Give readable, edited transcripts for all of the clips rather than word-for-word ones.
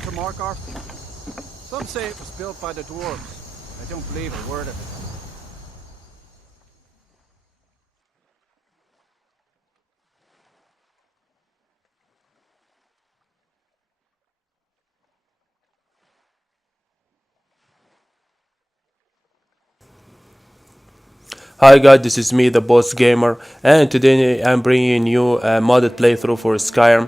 going to Markarth? Some say it was built by the dwarves. I don't believe a word of it. Hi guys, this is me, the Boss Gamer, and today I'm bringing you a modded playthrough for Skyrim.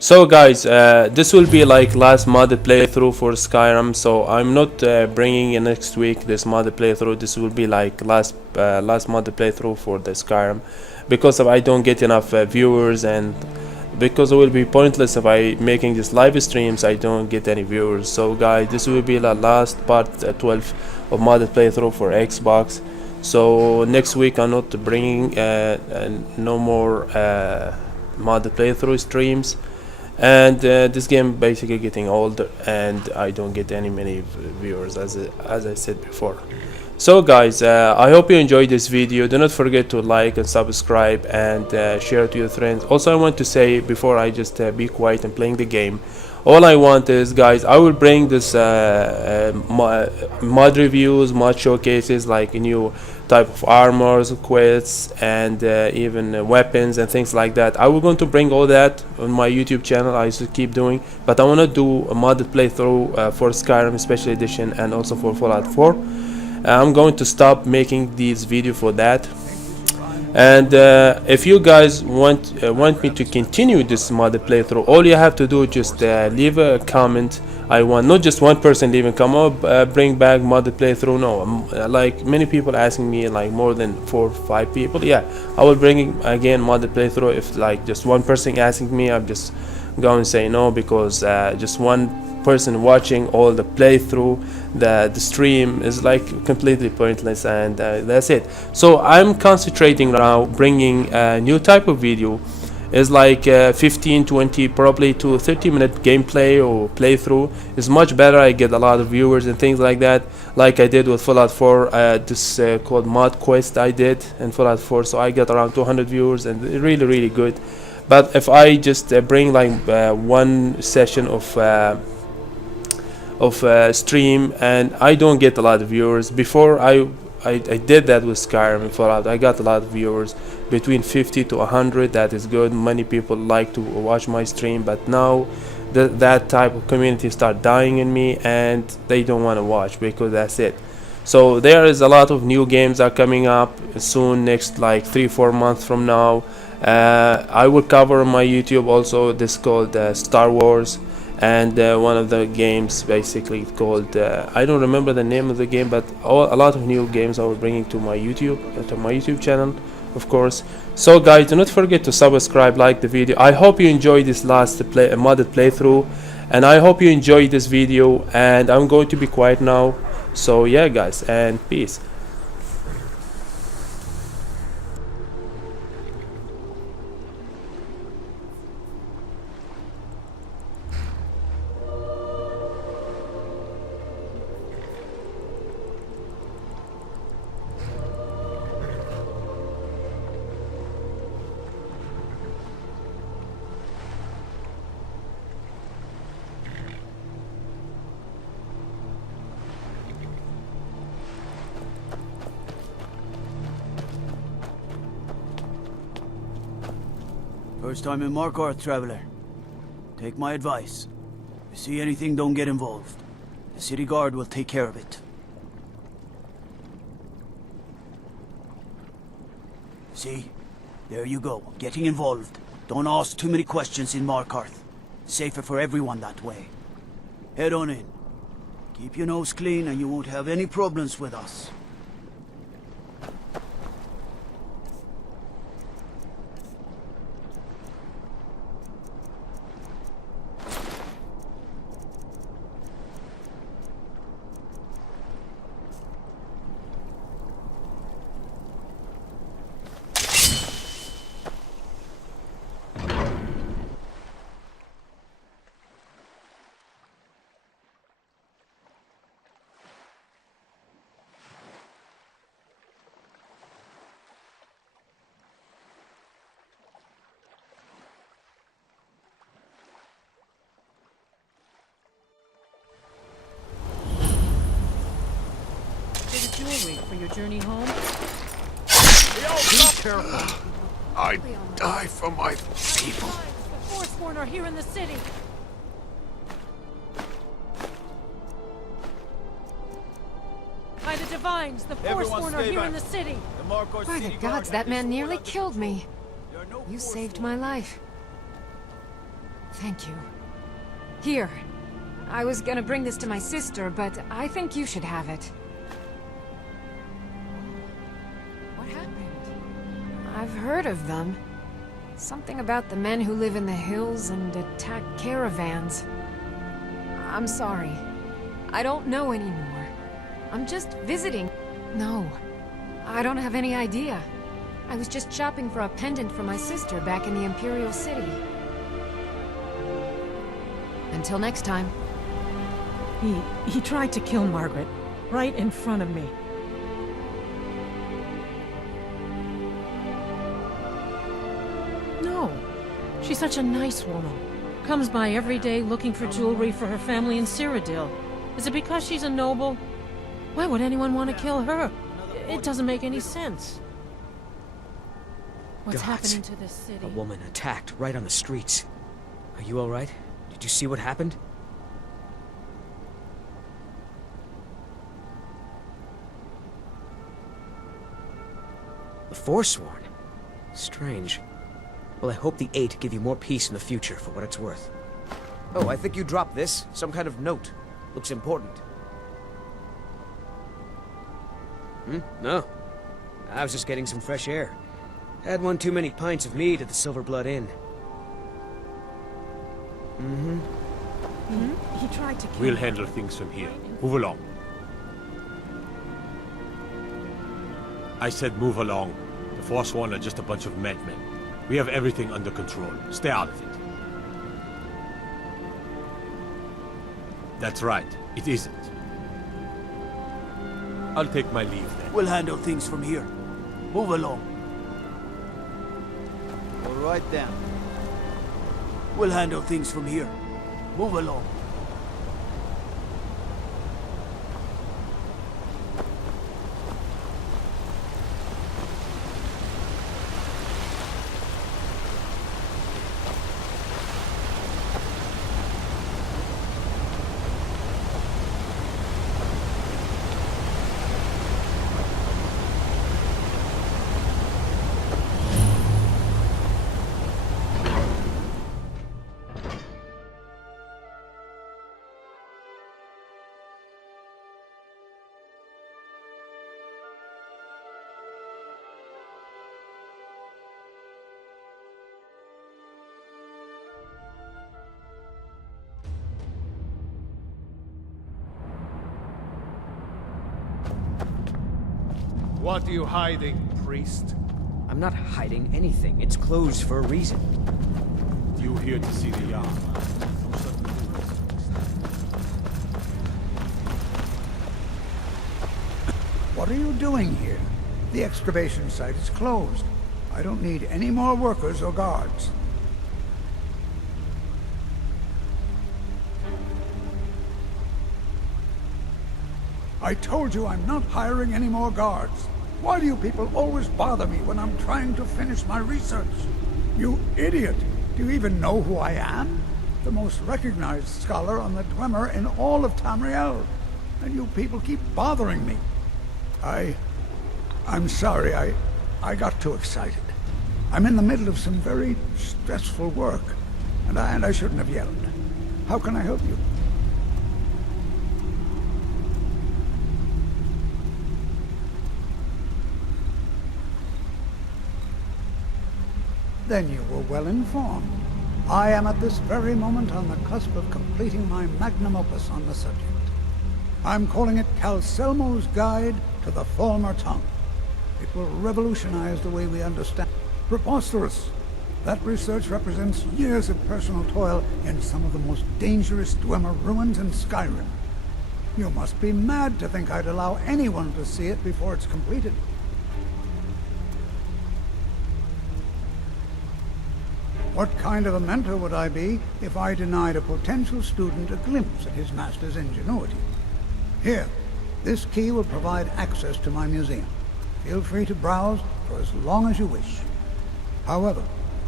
So guys, this will be like last modded playthrough for Skyrim. So I'm not bringing in next week this modded playthrough. This will be like last modded playthrough for the Skyrim, because I don't get enough viewers, and because it will be pointless if I making this live streams. I don't get any viewers. So guys, this will be the last part 12 of modded playthrough for Xbox. So next week I'm not bringing no more modded playthrough streams, and this game basically getting older and I don't get any many viewers, as I said before. So guys, I hope you enjoyed this video. Do not forget to like and subscribe and share it to your friends. Also, I want to say before I just be quiet and playing the game, all I want is, guys, I will bring this mod reviews, mod showcases, like new type of armors, quests, and even weapons and things like that. I will going to bring all that on my YouTube channel. I should keep doing, but I want to do a modded playthrough for Skyrim Special Edition and also for Fallout 4. I'm going to stop making these videos for that. And if you guys want me to continue this modded playthrough, all you have to do is just leave a comment. I want not just one person leaving comment, bring back modded playthrough. No, like many people asking me, like more than 4 or 5 people. Yeah, I will bring again modded playthrough. If like just one person asking me, I'm just going to say no, because just one person watching all the playthrough, the stream is like completely pointless, and that's it. So I'm concentrating now bringing a new type of video. Is like 15, 20, probably to 30-minute gameplay or playthrough is much better. I get a lot of viewers and things like that, like I did with Fallout 4. This called mod quest I did in Fallout 4, so I got around 200 viewers, and really good. But if I just bring like one session of stream, and I don't get a lot of viewers. Before I did that with Skyrim and Fallout, I got a lot of viewers, between 50 to 100. That is good. Many people like to watch my stream, but now that type of community start dying in me, and they don't want to watch, because that's it. So there is a lot of new games are coming up soon, next like 3-4 months from now. I will cover on my YouTube also. This called Star Wars, and one of the games basically called I don't remember the name of the game, but a lot of new games I will bringing to my YouTube channel, of course. So guys, do not forget to subscribe, like the video. I hope you enjoyed this last modded playthrough, and I hope you enjoyed this video, and I'm going to be quiet now. So yeah guys, and peace. First time in Markarth, traveler. Take my advice. If you see anything, don't get involved. The city guard will take care of it. See? There you go, getting involved. Don't ask too many questions in Markarth. Safer for everyone that way. Head on in. Keep your nose clean and you won't have any problems with us. for your journey home? Be careful. I die for my people. The Forsworn are here in the city. By the Divines, the Forsworn are here in the city. By the gods, that man nearly killed me. You saved my life. Thank you. Here. I was gonna bring this to my sister, but I think you should have it. What happened? I've heard of them. Something about the men who live in the hills and attack caravans. I'm sorry. I don't know anymore. I'm just visiting. No. I don't have any idea. I was just shopping for a pendant for my sister back in the Imperial City. Until next time. He tried to kill Margaret, right in front of me. No. She's such a nice woman. Comes by every day looking for jewelry for her family in Cyrodiil. Is it because she's a noble? Why would anyone want to kill her? It doesn't make any sense. What's Gods. happening to this city? A woman attacked right on the streets. Are you alright? Did you see what happened? The Forsworn? Strange. Well, I hope the Eight give you more peace in the future, for what it's worth. Oh, I think you dropped this. Some kind of note. Looks important. No. I was just getting some fresh air. Had one too many pints of mead at the Silver Blood Inn. He tried to kill We'll her. handle things from here. Move along. I said move along. The Forsworn are just a bunch of madmen. We have everything under control. Stay out of it. That's right. It isn't. I'll take my leave then. We'll handle things from here. Move along. All right then. We'll handle things from here. Move along. What are you hiding, priest? I'm not hiding anything. It's closed for a reason. You here to see the Jarl? What are you doing here? The excavation site is closed. I don't need any more workers or guards. I told you I'm not hiring any more guards. Why do you people always bother me when I'm trying to finish my research? You idiot! Do you even know who I am? The most recognized scholar on the Dwemer in all of Tamriel. And you people keep bothering me. I'm sorry, I got too excited. I'm in the middle of some very stressful work, and I shouldn't have yelled. How can I help you? Then you were well informed. I am at this very moment on the cusp of completing my magnum opus on the subject. I'm calling it Calselmo's Guide to the Falmer Tongue. It will revolutionize the way we understand. Preposterous! That research represents years of personal toil in some of the most dangerous Dwemer ruins in Skyrim. You must be mad to think I'd allow anyone to see it before it's completed. What kind of a mentor would I be if I denied a potential student a glimpse at his master's ingenuity? Here, This key will provide access to my museum. Feel free to browse for as long as you wish. However,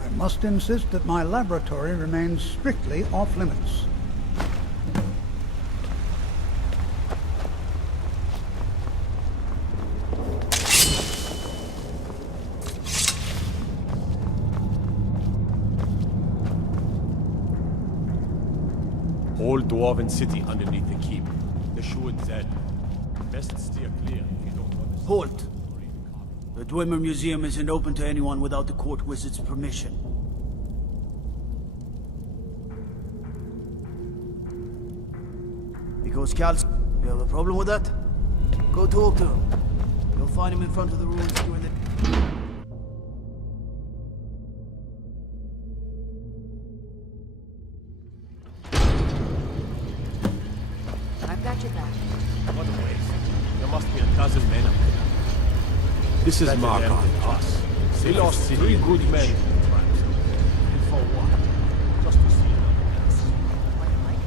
I must insist that my laboratory remains strictly off-limits. Whole dwarven city underneath the keep. The Shuad Zed. Best steer clear if you don't understand. Halt! The Dwemer Museum isn't open to anyone without the court wizard's permission. Because Cal's... You have a problem with that? Go talk to him. You'll find him in front of the ruins during the... I've got your back. What a waste. There must be a dozen men up there. This is Markov. Us. We lost 3 good men to the traps. And for what? Just to see another mess. What you like?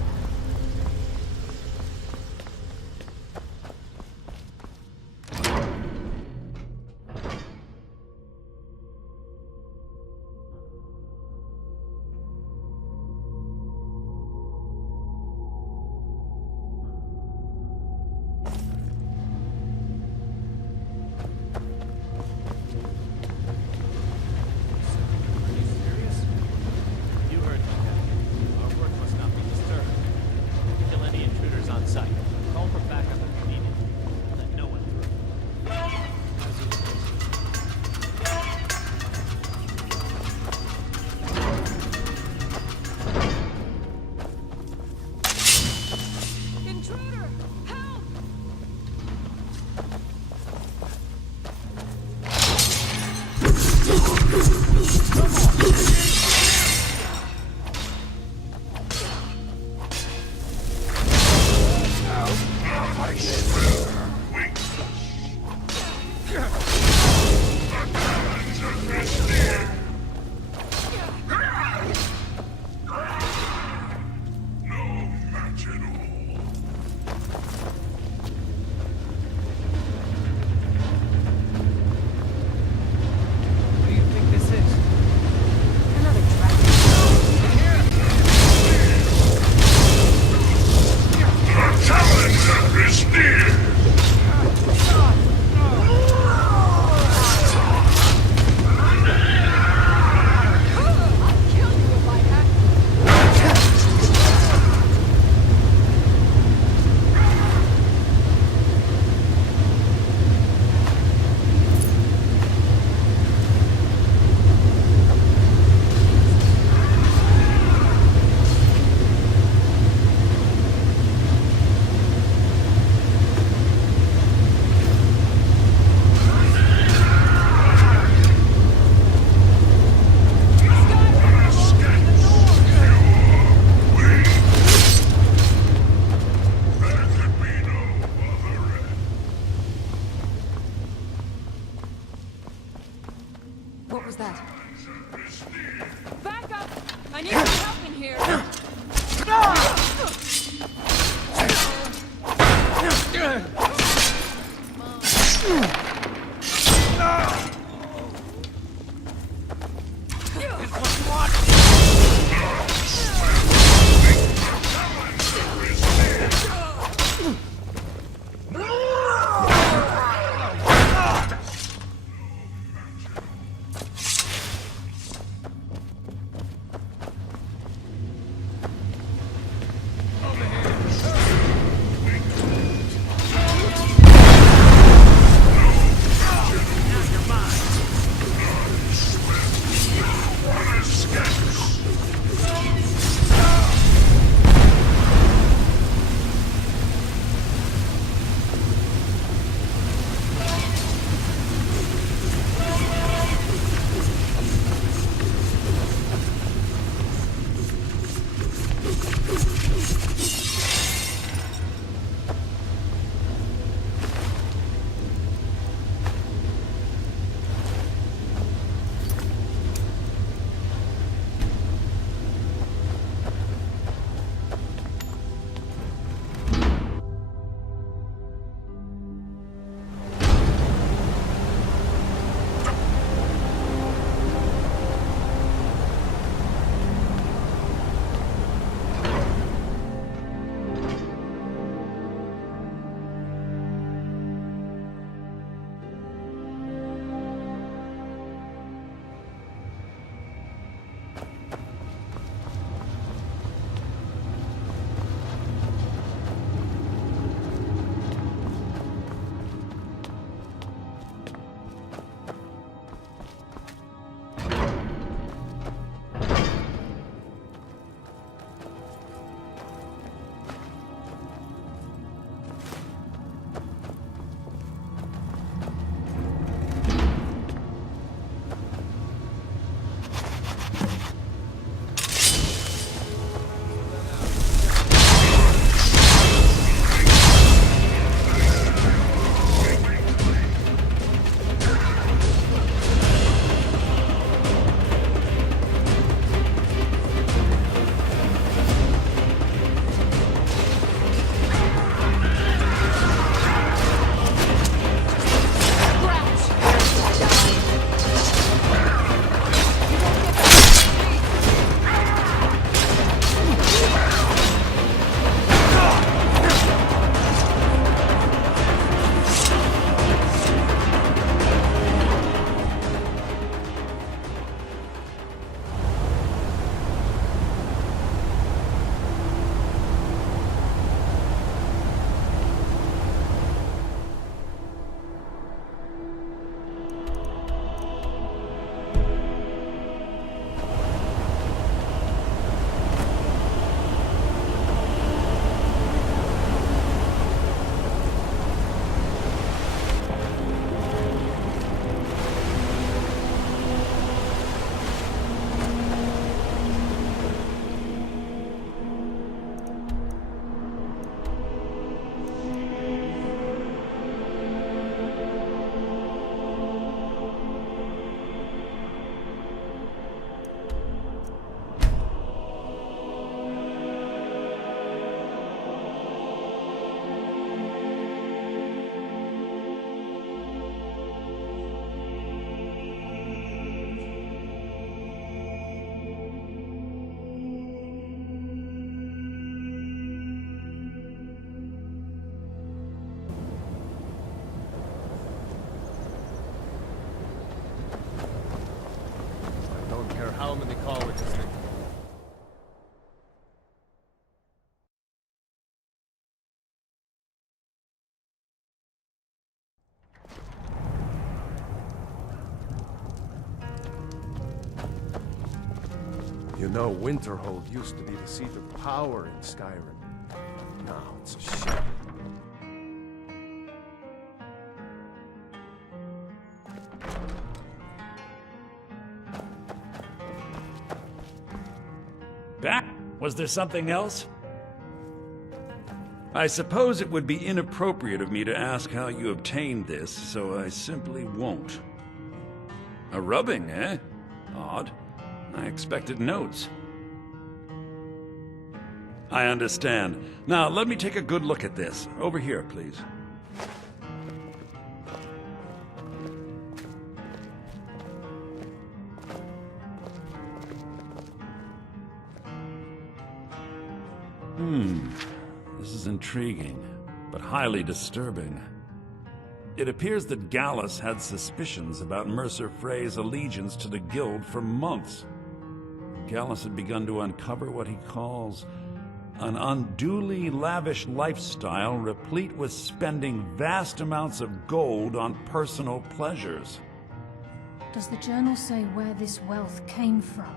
You know, Winterhold used to be the seat of power in Skyrim. Now it's a shame. Back? Was there something else? I suppose it would be inappropriate of me to ask how you obtained this, so I simply won't. A rubbing, eh? Odd. I expected notes. I understand. Now, let me take a good look at this. Over here, please. This is intriguing, but highly disturbing. It appears that Gallus had suspicions about Mercer Frey's allegiance to the Guild for months. Gallus had begun to uncover what he calls an unduly lavish lifestyle replete with spending vast amounts of gold on personal pleasures. Does the journal say where this wealth came from?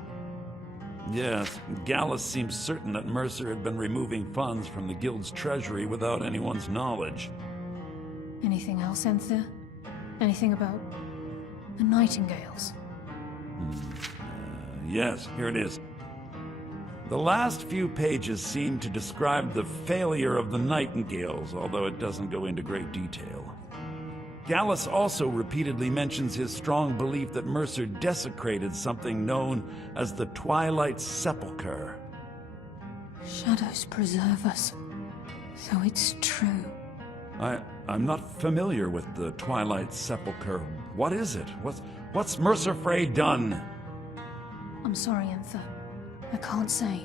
Yes, Gallus seems certain that Mercer had been removing funds from the Guild's treasury without anyone's knowledge. Anything else, Enthir? Anything about the Nightingales? Yes, here it is. The last few pages seem to describe the failure of the Nightingales, although it doesn't go into great detail. Gallus also repeatedly mentions his strong belief that Mercer desecrated something known as the Twilight Sepulchre. Shadows preserve us. So it's true. I'm not familiar with the Twilight Sepulchre. What is it? What's Mercer Frey done? I'm sorry, Enthir. I can't say.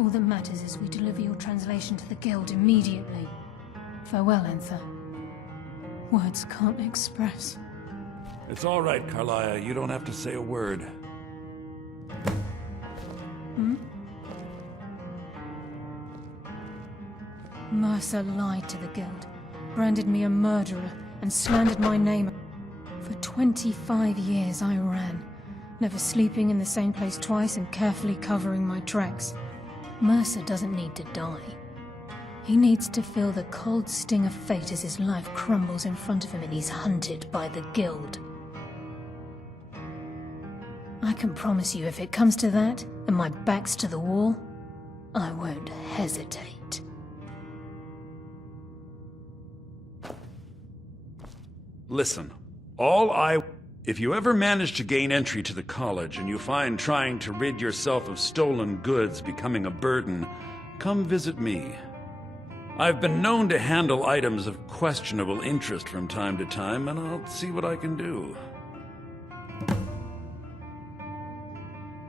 All that matters is we deliver your translation to the Guild immediately. Farewell, Enthir. Words can't express. It's all right, Carlia. You don't have to say a word. Mercer lied to the Guild, branded me a murderer, and slandered my name. For 25 years I ran, never sleeping in the same place twice and carefully covering my tracks. Mercer doesn't need to die. He needs to feel the cold sting of fate as his life crumbles in front of him and he's hunted by the Guild. I can promise you, if it comes to that, and my back's to the wall, I won't hesitate. Listen, if you ever manage to gain entry to the college and you find trying to rid yourself of stolen goods becoming a burden, come visit me. I've been known to handle items of questionable interest from time to time, and I'll see what I can do.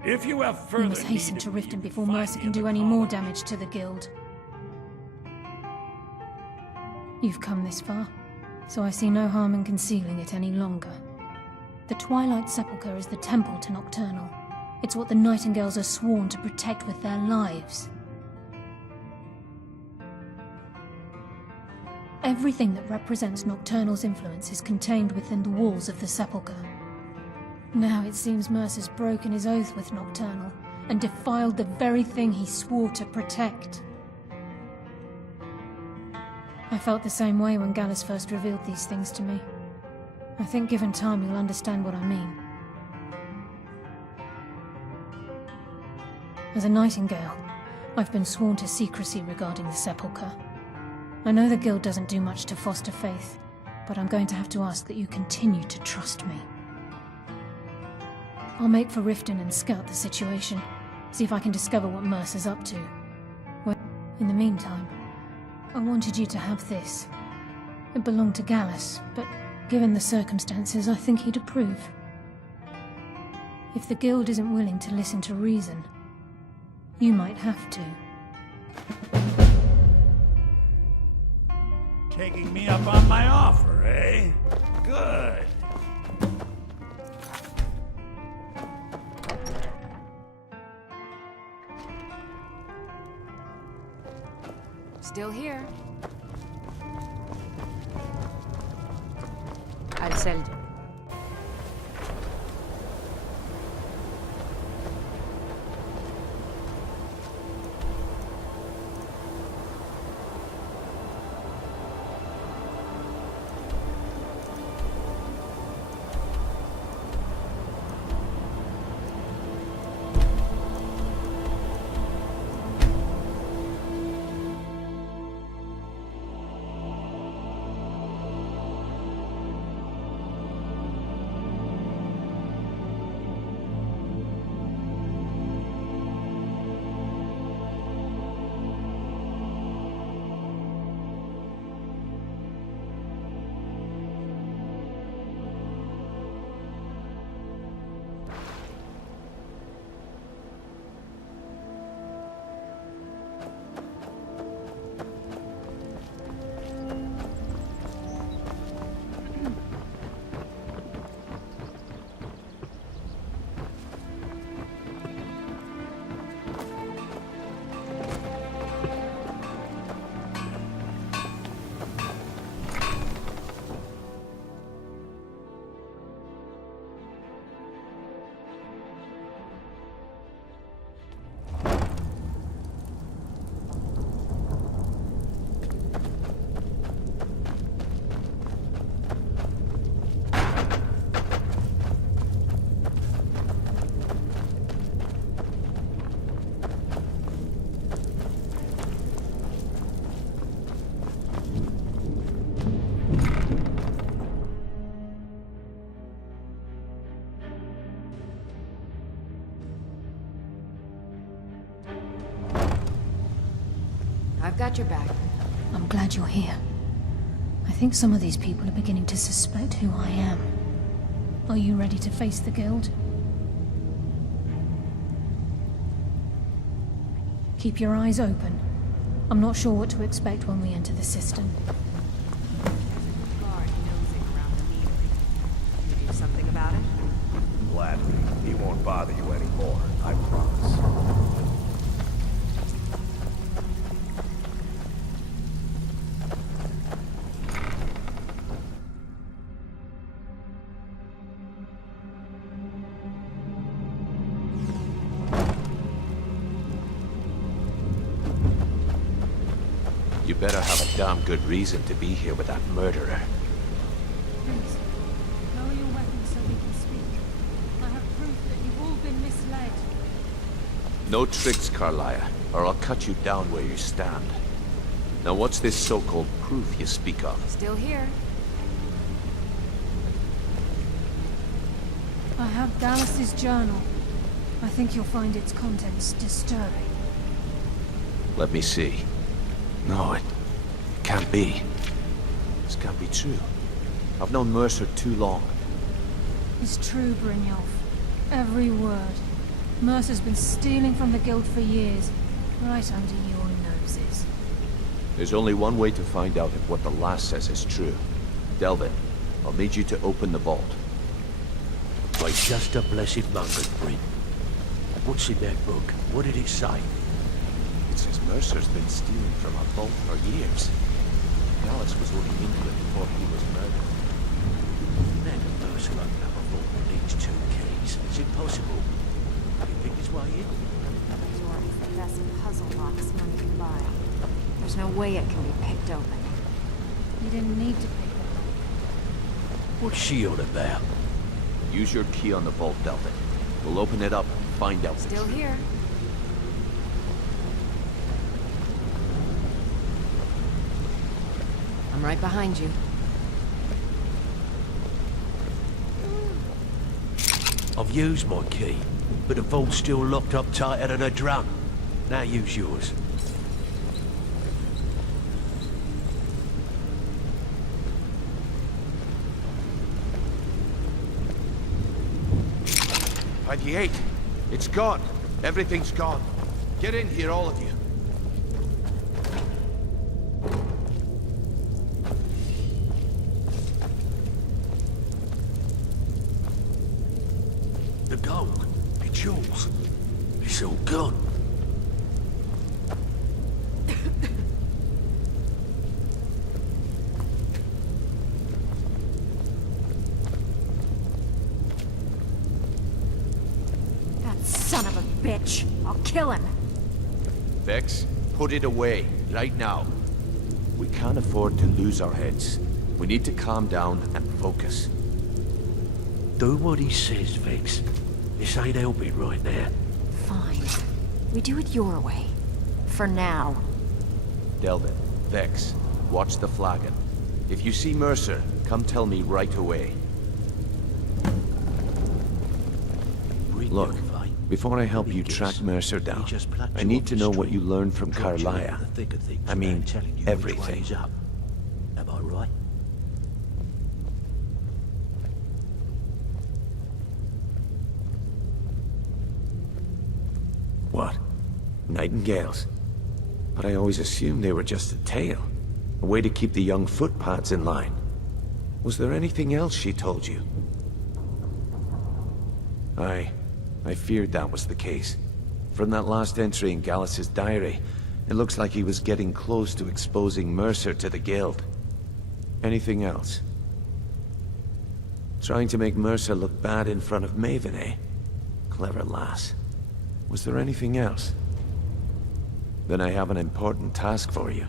If you have further We must hasten need to of me, Riften you before can find Mercer me can in do the any more college. damage to the Guild. You've come this far, so I see no harm in concealing it any longer. The Twilight Sepulchre is the temple to Nocturnal. It's what the Nightingales are sworn to protect with their lives. Everything that represents Nocturnal's influence is contained within the walls of the Sepulchre. Now it seems Mercer's broken his oath with Nocturnal and defiled the very thing he swore to protect. I felt the same way when Gallus first revealed these things to me. I think given time you'll understand what I mean. As a Nightingale, I've been sworn to secrecy regarding the Sepulchre. I know the Guild doesn't do much to foster faith, but I'm going to have to ask that you continue to trust me. I'll make for Riften and scout the situation, see if I can discover what Mercer's up to. Well, in the meantime, I wanted you to have this. It belonged to Gallus, but given the circumstances, I think he'd approve. If the Guild isn't willing to listen to reason, you might have to. Taking me up on my offer, eh? Good. Still here. Arcel. I've got your back. I'm glad you're here. I think some of these people are beginning to suspect who I am. Are you ready to face the Guild? Keep your eyes open. I'm not sure what to expect when we enter the cistern. Guard nosing around the meadery. You do something about it? Gladly. He won't bother you anymore, I promise. You better have a damn good reason to be here with that murderer. Please, lower your weapons so we can speak. I have proof that you've all been misled. No tricks, Carlia, or I'll cut you down where you stand. Now what's this so-called proof you speak of? Still here. I have Dallas's journal. I think you'll find its contents disturbing. Let me see. No, it can't be. This can't be true. I've known Mercer too long. It's true, Brynjolf. Every word. Mercer's been stealing from the Guild for years, right under your noses. There's only one way to find out if what the lass says is true. Delvin, I'll need you to open the vault. By just a blessed moment, Bryn. What's in that book? What did it say? It says Mercer's been stealing from our vault for years. Dallas was looking into it before he was murdered. Now that Mercer opened up a vault that needs 2 keys. It's impossible. You think his way in? The door is the best puzzle box money can buy. There's no way it can be picked open. You didn't need to pick it up. What's she on about? Use your key on the vault, Delvin. We'll open it up and find out the Still truth. here. I'm right behind you. I've used my key, but the vault's still locked up tighter than a drum. Now use yours. By the 8. It's gone. Everything's gone. Get in here, all of you. The gold, the jewels, it's all gone. That son of a bitch. I'll kill him. Vex, put it away, right now. We can't afford to lose our heads. We need to calm down and focus. Do what he says, Vex. This ain't helping right now. Fine. We do it your way. For now. Delvin, Vex, watch the flagon. If you see Mercer, come tell me right away. Look, before I help you track Mercer down, I need to know what you learned from Carlia. I mean, everything. Am I right? What? Nightingales? But I always assumed they were just a tale. A way to keep the young footpads in line. Was there anything else she told you? I feared that was the case. From that last entry in Gallus's diary, it looks like he was getting close to exposing Mercer to the Guild. Anything else? Trying to make Mercer look bad in front of Maven, eh? Clever lass. Was there anything else? Then I have an important task for you.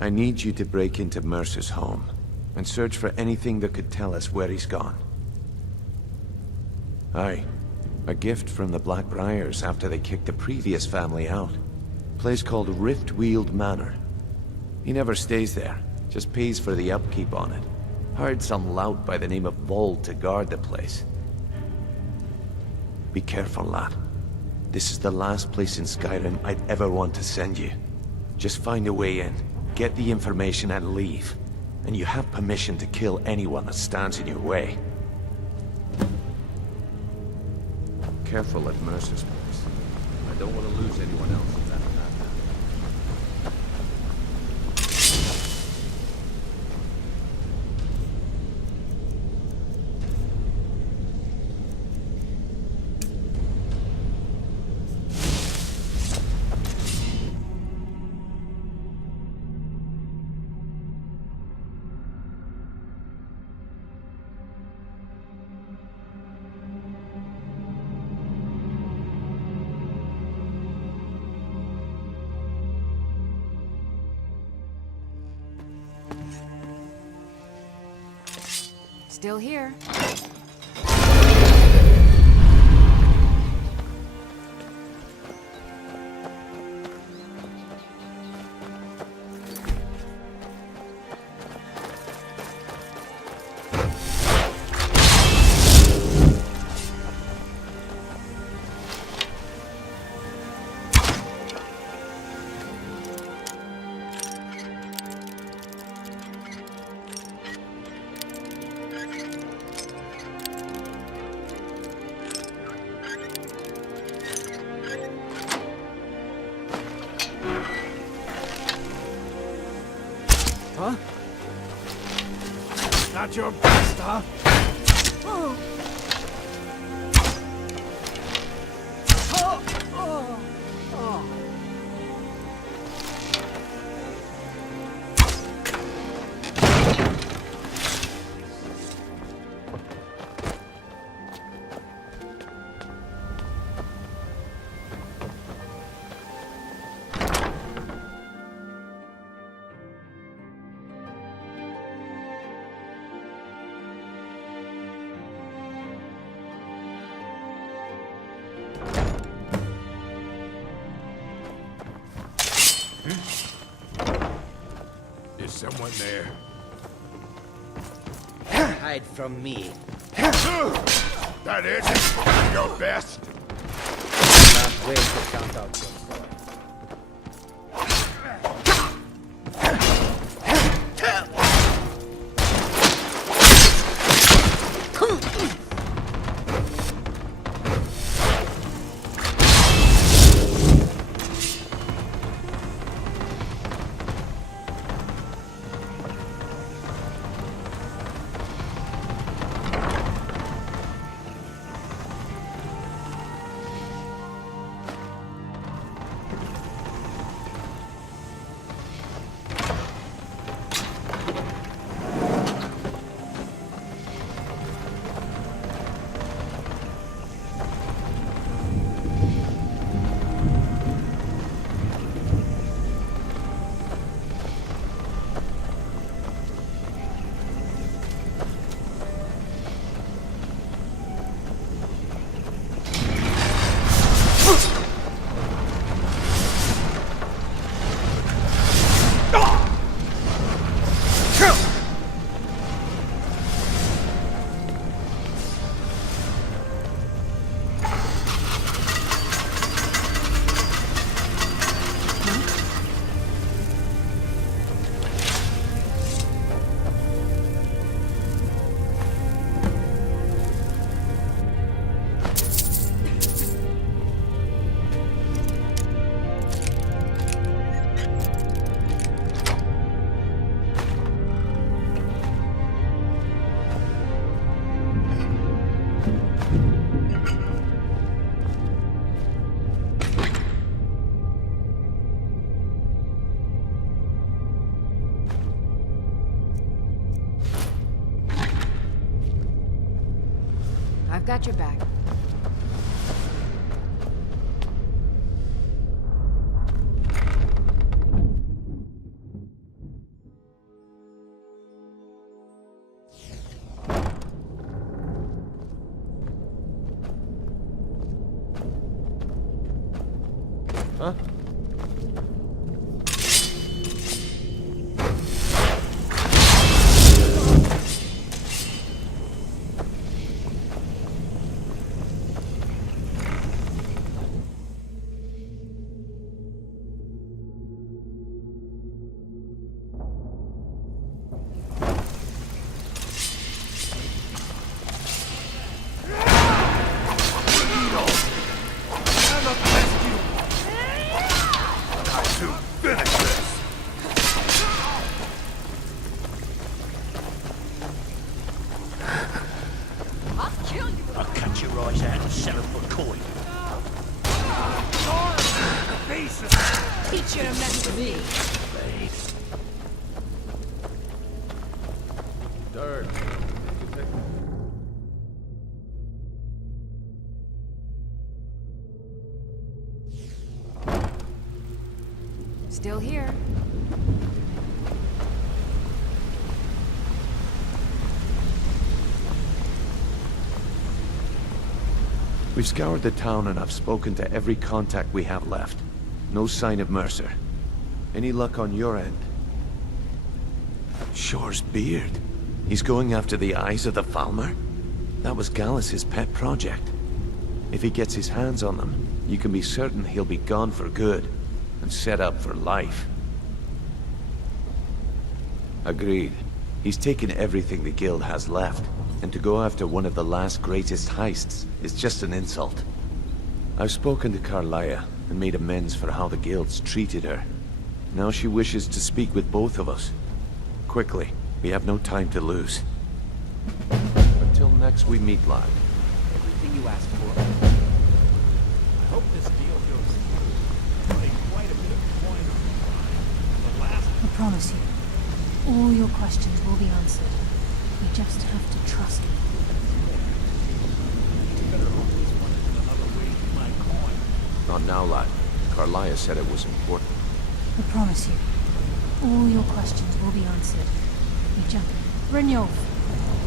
I need you to break into Mercer's home and search for anything that could tell us where he's gone. Aye. A gift from the Blackbriars after they kicked the previous family out. Place called Riftweald Manor. He never stays there, just pays for the upkeep on it. Hired some lout by the name of Vold to guard the place. Be careful, lad. This is the last place in Skyrim I'd ever want to send you. Just find a way in, get the information and leave. And you have permission to kill anyone that stands in your way. Careful at Mercer's place. I don't want to lose anyone else in that madhouse. Still here. Huh? Not your best, huh? Is someone there? Hide from me. That it? Your best? Not wait to count out your boy. I've got your back. Huh? Teach you to mess with me. Dirt. Still here. We've scoured the town and I've spoken to every contact we have left. No sign of Mercer. Any luck on your end? Shore's beard. He's going after the eyes of the Falmer? That was Gallus's pet project. If he gets his hands on them, you can be certain he'll be gone for good, and set up for life. Agreed. He's taken everything the Guild has left, and to go after one of the last greatest heists is just an insult. I've spoken to Carlia, and made amends for how the Guild's treated her. Now she wishes to speak with both of us. Quickly, we have no time to lose. Until next we meet, lad. Everything you asked for. I hope this deal goes through. Putting quite a bit of coin on the line. The last I promise you, all your questions will be answered. You just have to trust me. better always wanted another way to my coin. Not now, lad. Carlia said it was important. I promise you, all your questions will be answered. You jump. Brynjolf,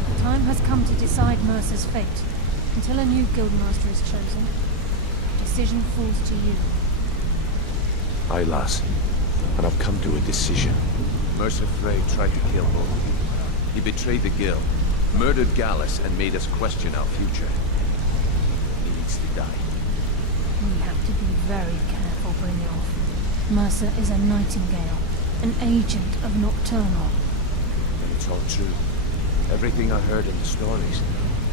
the time has come to decide Mercer's fate. Until a new guildmaster is chosen, the decision falls to you. Aye, lass. And I've come to a decision. Mercer Frey tried to kill both. He betrayed the Guild, murdered Gallus, and made us question our future. He needs to die. We have to be very careful, Brynjolf. Mercer is a nightingale, an agent of Nocturnal. And it's all true. Everything I heard in the stories.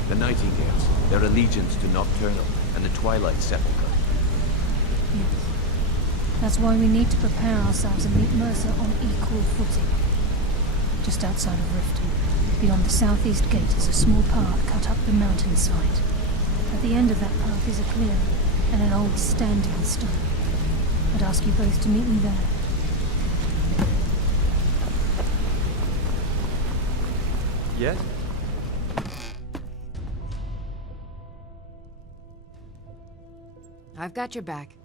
The Nightingales, their allegiance to Nocturnal, and the Twilight Sepulchre. Yes. That's why we need to prepare ourselves and meet Mercer on equal footing. Just outside of Riften, beyond the southeast gate is a small path cut up the mountainside. At the end of that path is a clearing, and an old standing stone. I'd ask you both to meet me there. Yes? I've got your back.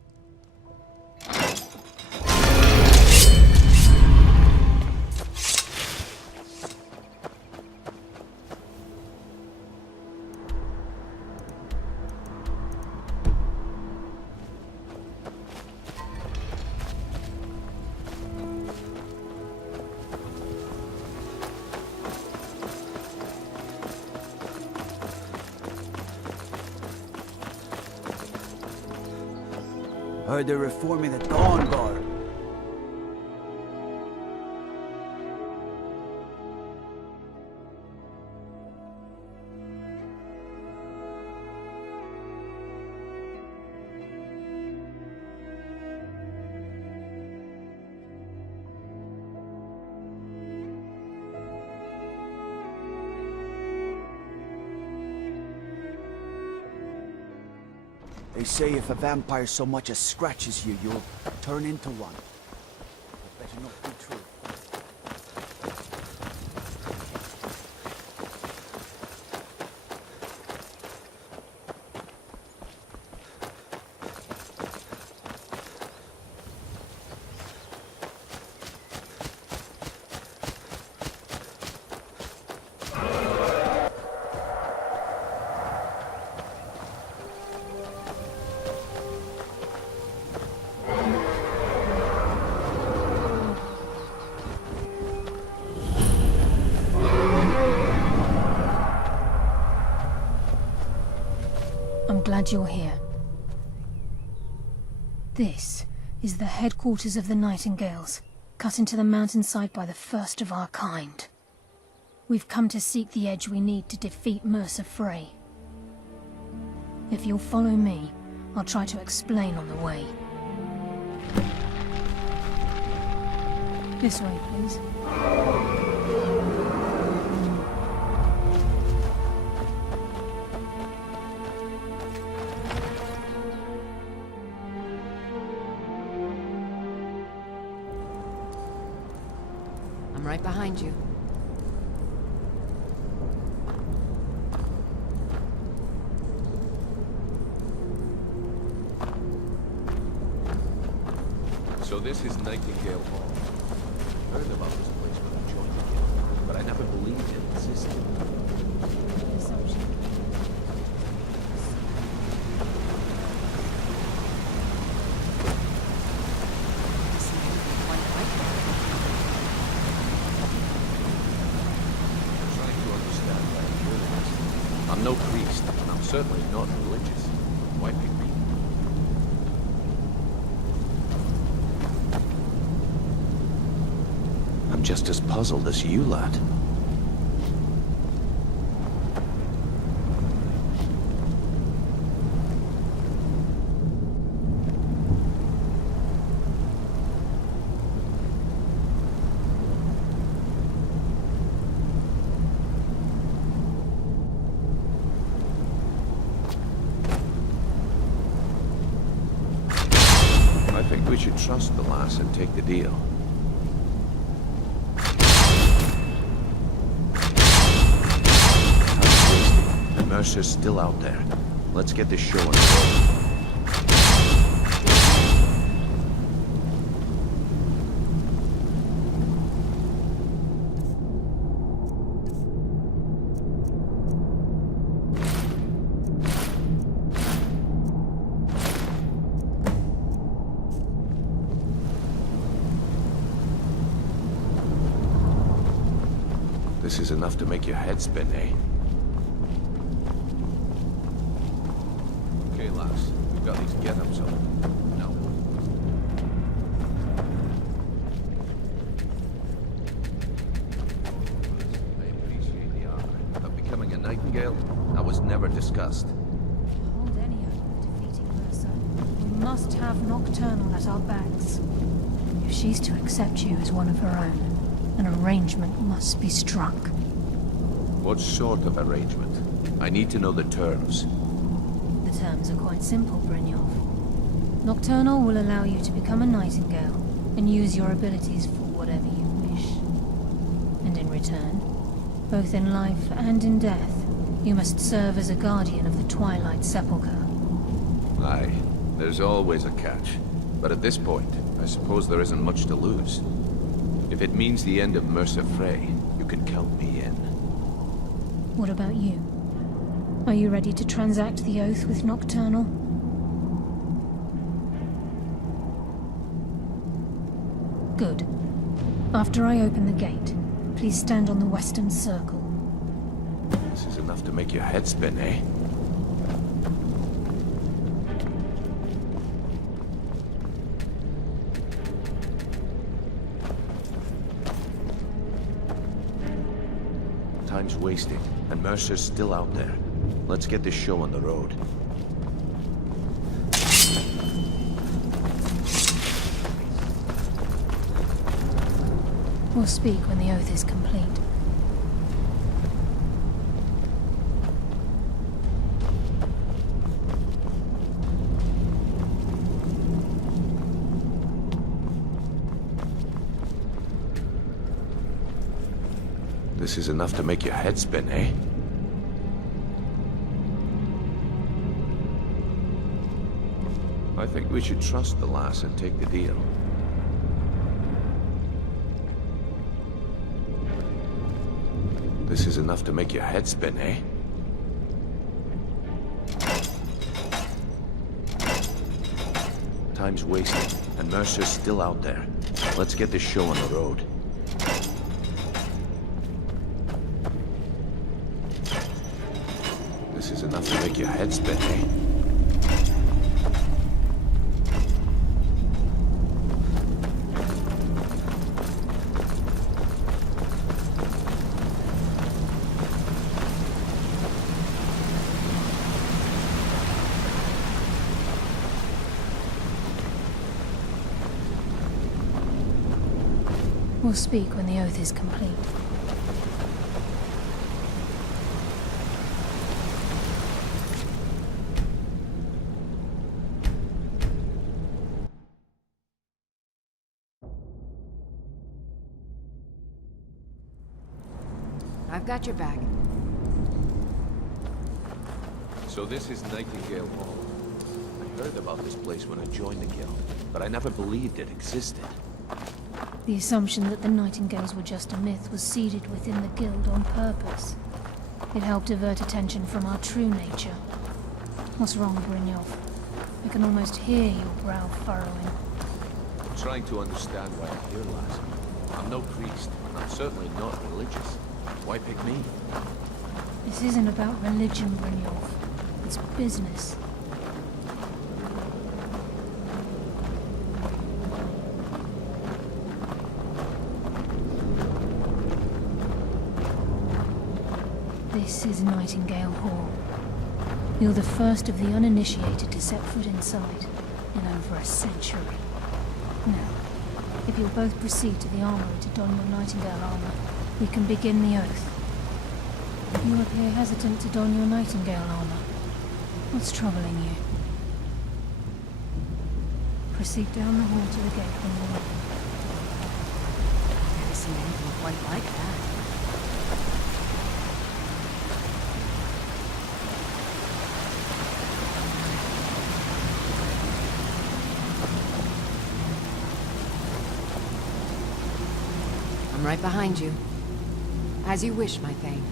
Heard they're reforming the Dawn Guard. They say if a vampire so much as scratches you, you'll turn into one. That better not be true. I'm glad you're here. This is the headquarters of the Nightingales, cut into the mountainside by the first of our kind. We've come to seek the edge we need to defeat Mercer Frey. If you'll follow me, I'll try to explain on the way. This way, please. I'm right behind you. So this is Nightingale Hall. Heard about this place when I joined the guild, but I never believed it existed. I'm trying to understand why I'm doing this. I'm no priest, and I'm certainly not religious. Why pick me? I'm just as puzzled as you, lad. I think we should trust the lass and take the deal. Mercer's still out there. Let's get this show on the road. This is enough to make your head spin, eh? Okay, lass. We've got these get-ups on. Now what? I appreciate the honor, but becoming a Nightingale, that was never discussed. Hold any hope of defeating Mercer. We must have Nocturnal at our backs. If she's to accept you as one of her own, an arrangement must be struck. What sort of arrangement? I need to know the terms. The terms are quite simple, Brynjolf. Nocturnal will allow you to become a Nightingale and use your abilities for whatever you wish. And in return, both in life and in death, you must serve as a guardian of the Twilight Sepulchre. Aye, there's always a catch. But at this point, I suppose there isn't much to lose. If it means the end of Mercer Frey, you can count me in. What about you? Are you ready to transact the oath with Nocturnal? Good. After I open the gate, please stand on the western circle. This is enough to make your head spin, eh? Time's wasting, and Mercer's still out there. Let's get this show on the road. We'll speak when the oath is complete. This is enough to make your head spin, eh? I think we should trust the lass and take the deal. This is enough to make your head spin, eh? Time's wasting, and Mercer's still out there. Let's get this show on the road. This is enough to make your head spin, eh? We'll speak when the oath is complete. I've got your back. So this is Nightingale Hall. I heard about this place when I joined the guild, but I never believed it existed. The assumption that the Nightingales were just a myth was seeded within the guild on purpose. It helped divert attention from our true nature. What's wrong, Brynjolf? I can almost hear your brow furrowing. I'm trying to understand why I'm here, lass. I'm no priest, and I'm certainly not religious. Why pick me? This isn't about religion, Brynjolf. It's business. This is Nightingale Hall. You're the first of the uninitiated to set foot inside in over a century. Now, if you'll both proceed to the armory to don your Nightingale armor, we can begin the oath. You appear hesitant to don your Nightingale armor. What's troubling you? Proceed down the hall to the gate when you're ready. I've never seen anything quite like that. I'm right behind you. As you wish, my Thane.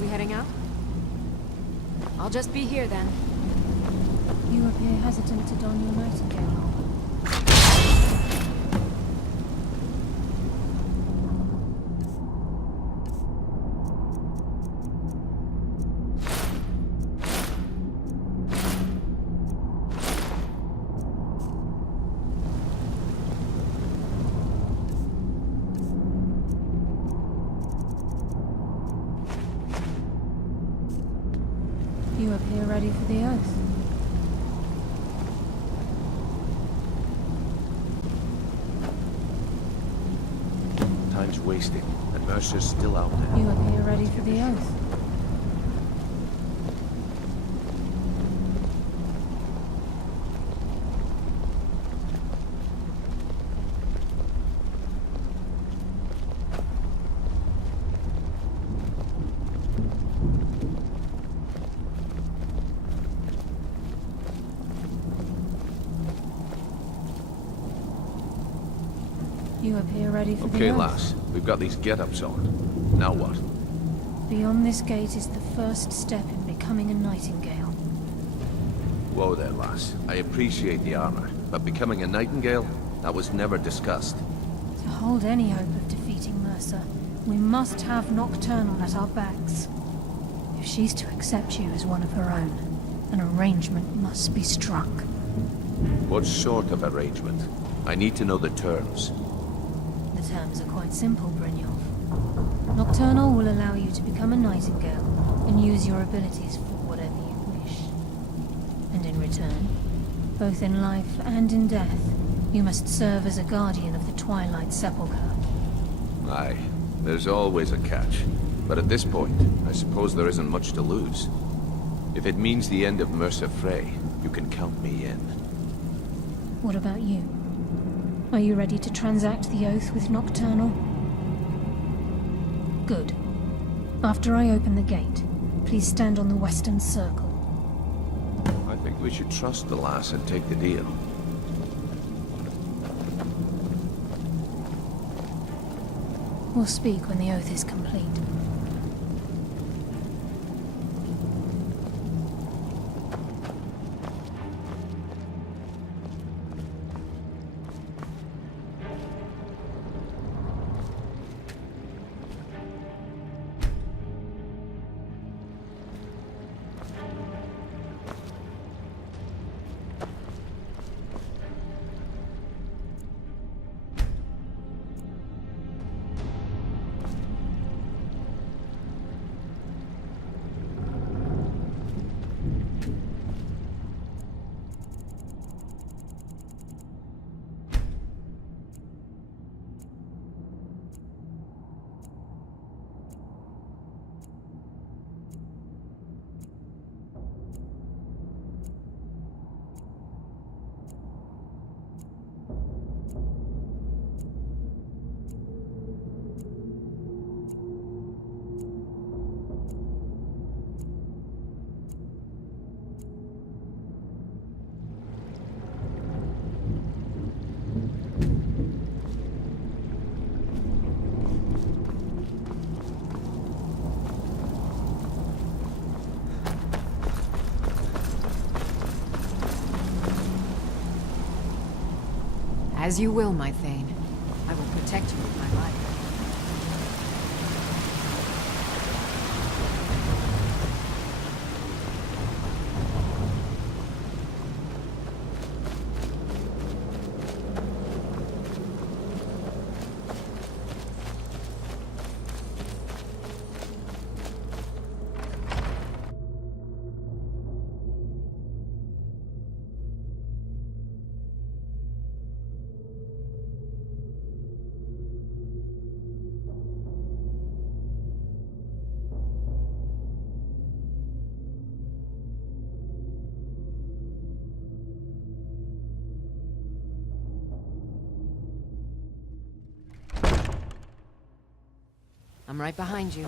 We heading out? I'll just be here then. You appear hesitant to don your Nightingale armor. You appear ready for the oath. Time's wasting, and Mercer's still out there. You appear ready for the oath. You appear ready for the Okay, oath. lass. We've got these get-ups on. Now what? Beyond this gate is the first step in becoming a Nightingale. Whoa there, lass. I appreciate the armor, but becoming a Nightingale? That was never discussed. To hold any hope of defeating Mercer, we must have Nocturnal at our backs. If she's to accept you as one of her own, an arrangement must be struck. What sort of arrangement? I need to know the terms. The terms are quite simple, Brynjolf. Nocturnal will allow you to become a Nightingale and use your abilities for whatever you wish. And in return, both in life and in death, you must serve as a guardian of the Twilight Sepulchre. Aye, there's always a catch. But at this point, I suppose there isn't much to lose. If it means the end of Mercer Frey, you can count me in. What about you? Are you ready to transact the oath with Nocturnal? Good. After I open the gate, please stand on the western circle. I think we should trust the lass and take the deal. We'll speak when the oath is complete. As you will, my Thane. I will protect you with my life. I'm right behind you.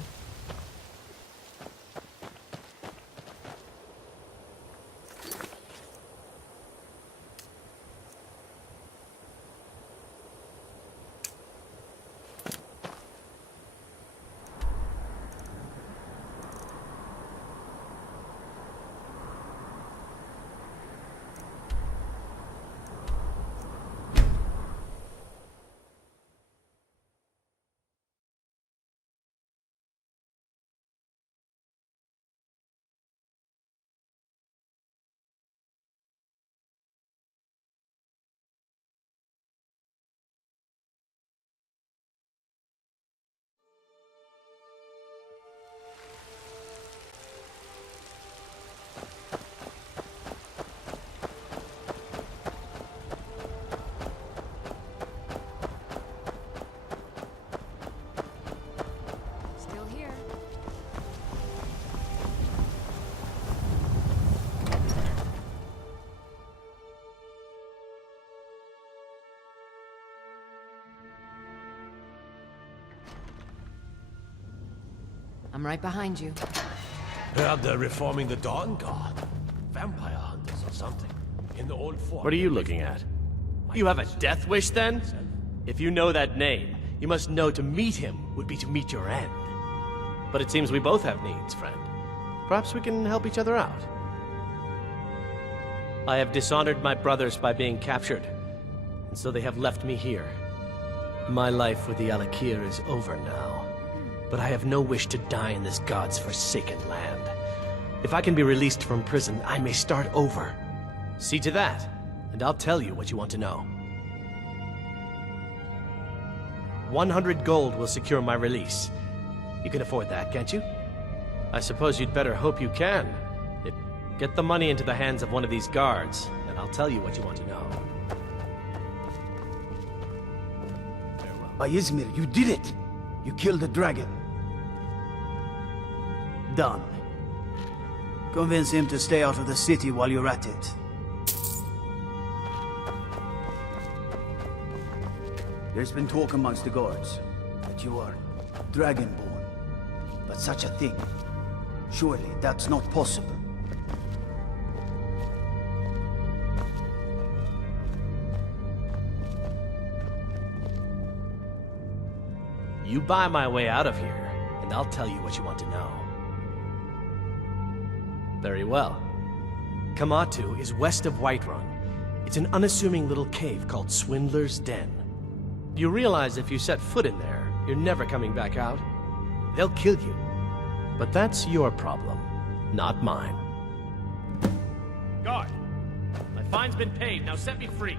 Still here. I'm right behind you. Heard they're reforming the Dawn Guard. Vampire hunters or something. In the old fort. What are you looking at? You have a death wish, then? If you know that name, you must know to meet him would be to meet your end. But it seems we both have needs, friend. Perhaps we can help each other out. I have dishonored my brothers by being captured, and so they have left me here. My life with the Alakir is over now, but I have no wish to die in this god's forsaken land. If I can be released from prison, I may start over. See to that, and I'll tell you what you want to know. 100 gold will secure my release. You can afford that, can't you? I suppose you'd better hope you can. Get the money into the hands of one of these guards, and I'll tell you what you want to know. Izmir, you did it! You killed the dragon. Done. Convince him to stay out of the city while you're at it. There's been talk amongst the guards that you are dragonborn. But such a thing, surely that's not possible. You buy my way out of here, and I'll tell you what you want to know. Very well. Kamatu is west of Whiterun. It's an unassuming little cave called Swindler's Den. You realize if you set foot in there, you're never coming back out? They'll kill you. But that's your problem, not mine. Guard! My fine's been paid, now set me free.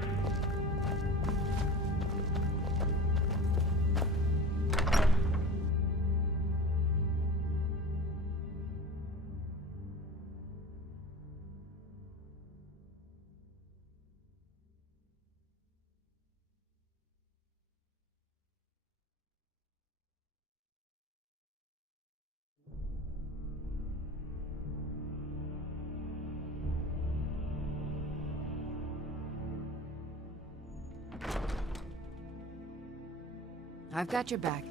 I've got your back.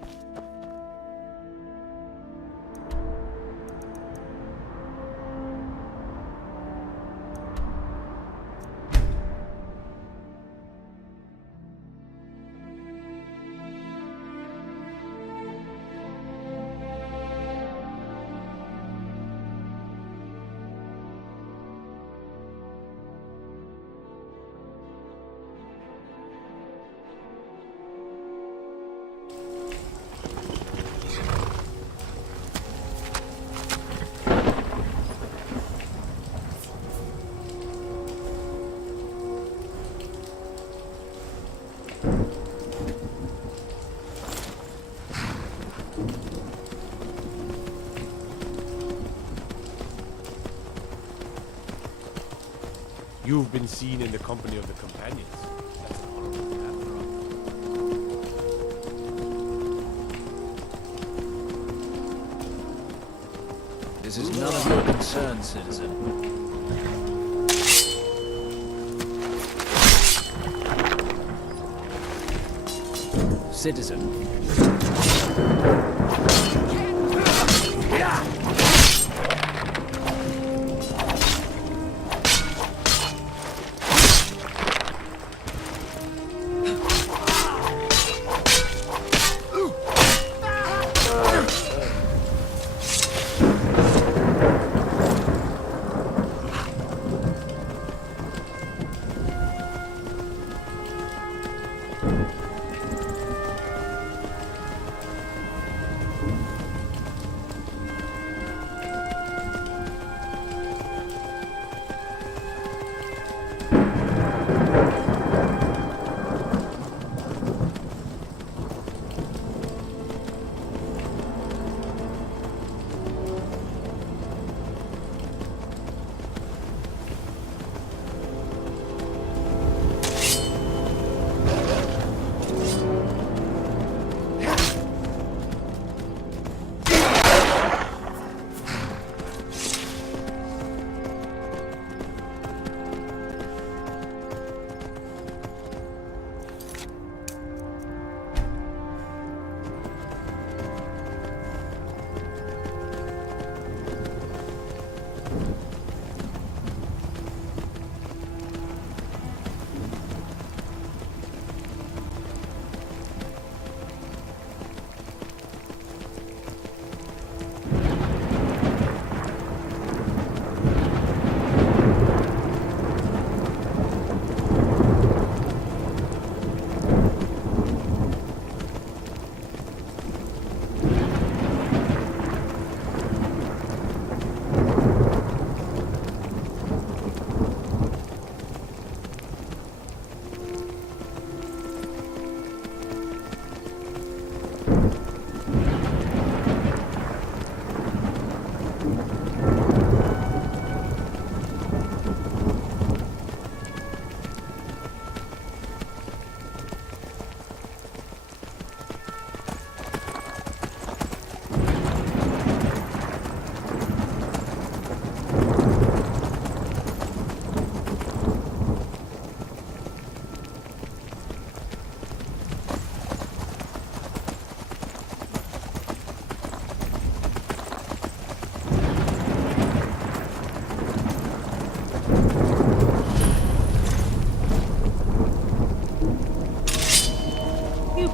You've been seen in the company of the companions. That's an honorable after all. This is none of your concern, citizen. Citizen.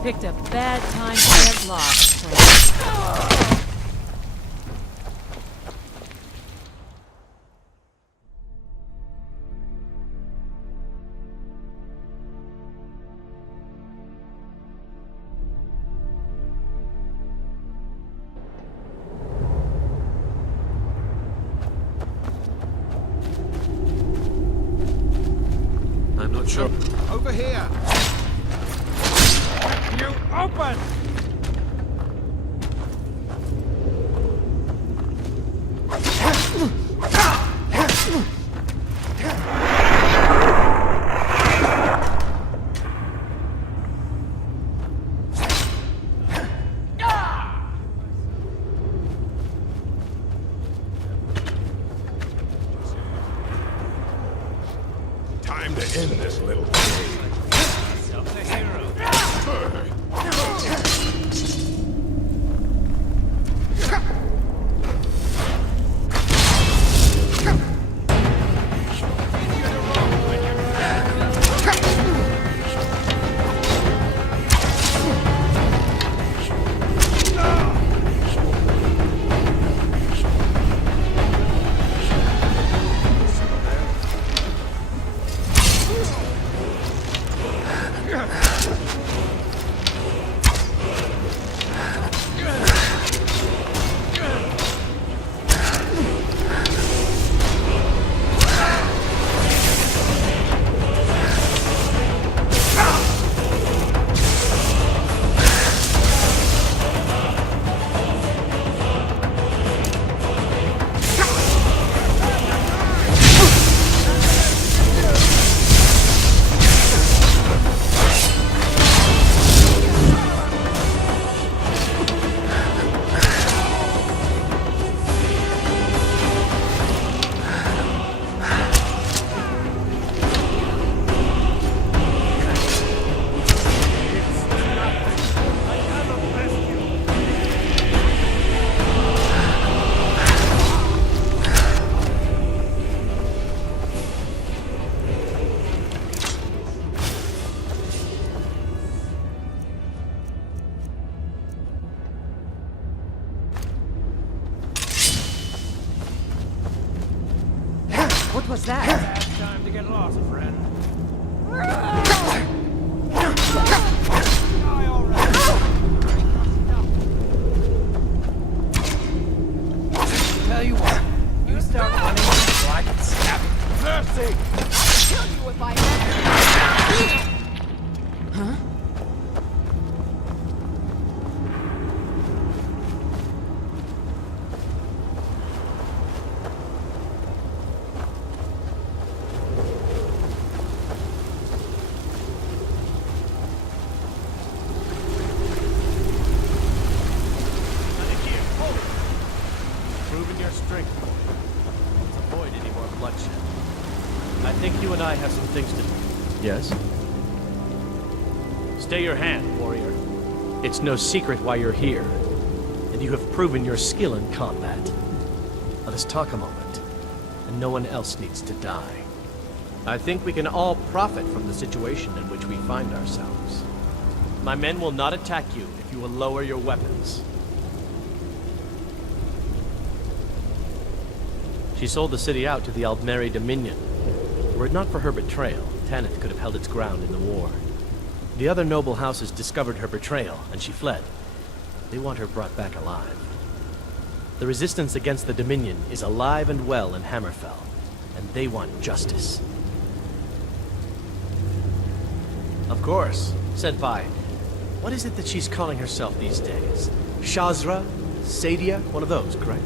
Picked a bad time to get lost, friend. I'm not sure. Over here! You open! Time to end this little game. fuck was that? Time to get lost, friend. Tell you what, you start running so I can stab you. Mercy! Kill you if I had. Huh? Proving your strength. Let's avoid any more bloodshed. I think you and I have some things to do. Yes? Stay your hand, warrior. It's no secret why you're here, and you have proven your skill in combat. Let us talk a moment, and no one else needs to die. I think we can all profit from the situation in which we find ourselves. My men will not attack you if you will lower your weapons. She sold the city out to the Aldmeri Dominion. Were it not for her betrayal, Tanith could have held its ground in the war. The other noble houses discovered her betrayal, and she fled. They want her brought back alive. The resistance against the Dominion is alive and well in Hammerfell, and they want justice. Of course, Senpai. What is it that she's calling herself these days? Shazra? Sadia? One of those, correct?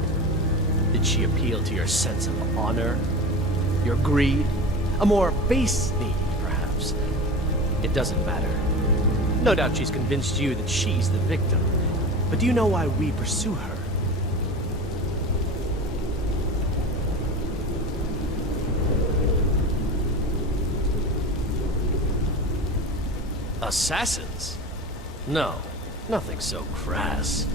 Did she appeal to your sense of honor? Your greed? A more base need, perhaps? It doesn't matter. No doubt she's convinced you that she's the victim. But do you know why we pursue her? Assassins? No, nothing so crass.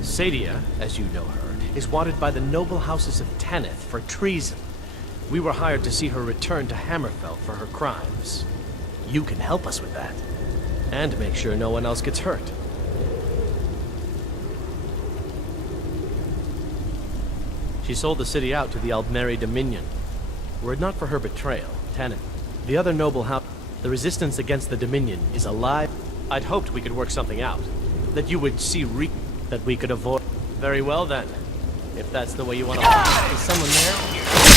Sadia, as you know her, is wanted by the noble houses of Tanith for treason. We were hired to see her return to Hammerfell for her crimes. You can help us with that, and make sure no one else gets hurt. She sold the city out to the Aldmeri Dominion. Were it not for her betrayal, Tanith, the other noble house, the resistance against the Dominion is alive. I'd hoped we could work something out, that you would see that we could avoid. Very well then. If that's the way you want to... Is someone there?